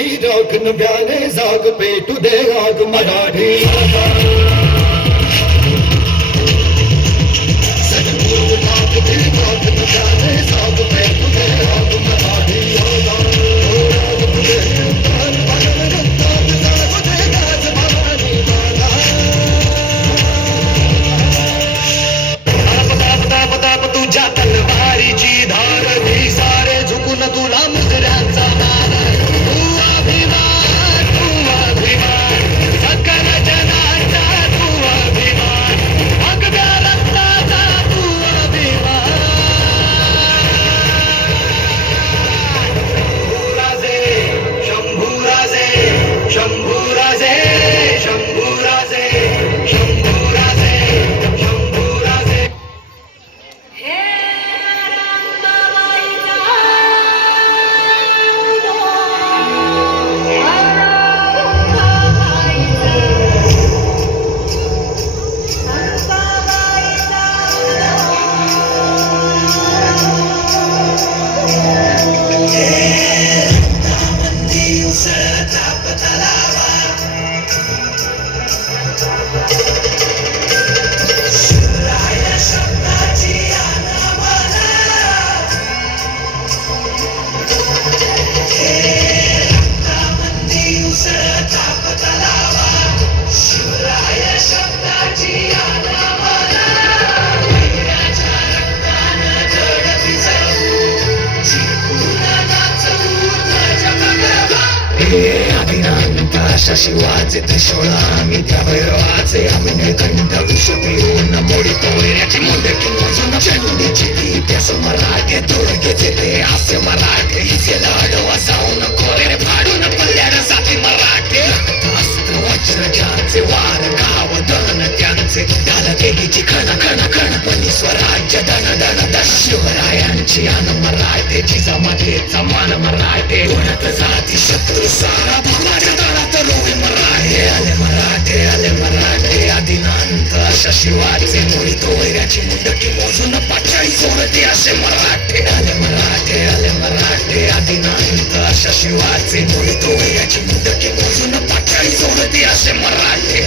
मराठी राख नव्याने जाग पेटू दे आग मराठी तुझ्या तलवारीची धार मी सारे झुकून तुला मुजऱ्यांचा मान तू अभिमान सकल जनाचा तू अभिमान अगद्या रक्ताचा तू अभिमान शंभू राजे शंभू राजे शंभू राजे शंभू राजे शंभू राजे शिवाचे त्रिशूळा आम्ही त्या भैरवाचे आम्ही निळकंठ विष पिऊन मोडीतो वैऱ्याची मुंडकी मोजून चंडीची ती त्यास मराठे तोडकेचे ते हास्य मराठे हिचे लाड वासावून कोरे फाडून पल्ल्याड साथी मराठे अस्त्र वज्र ज्यांचे वार गाव दन त्यांचे डाल देवीची खण खण खण पणी स्वराज्य दन दन दन शिवरायांची अन मराठेची जमातेचा मान मराठे कोणत जाती शत्रू सारा भावाच्या दरात रोवी मराठे आले मराठे आदिनांत अशा शिवाचे मुळी तो वैऱ्याची मुंडकी मोजून पाचाळी सोडते असे मराठे आले मराठे आदिनांत अशा शिवाचे मुळी तो वैऱ्याची मुंडकी मोजून पाचाळी सोडते असे मराठे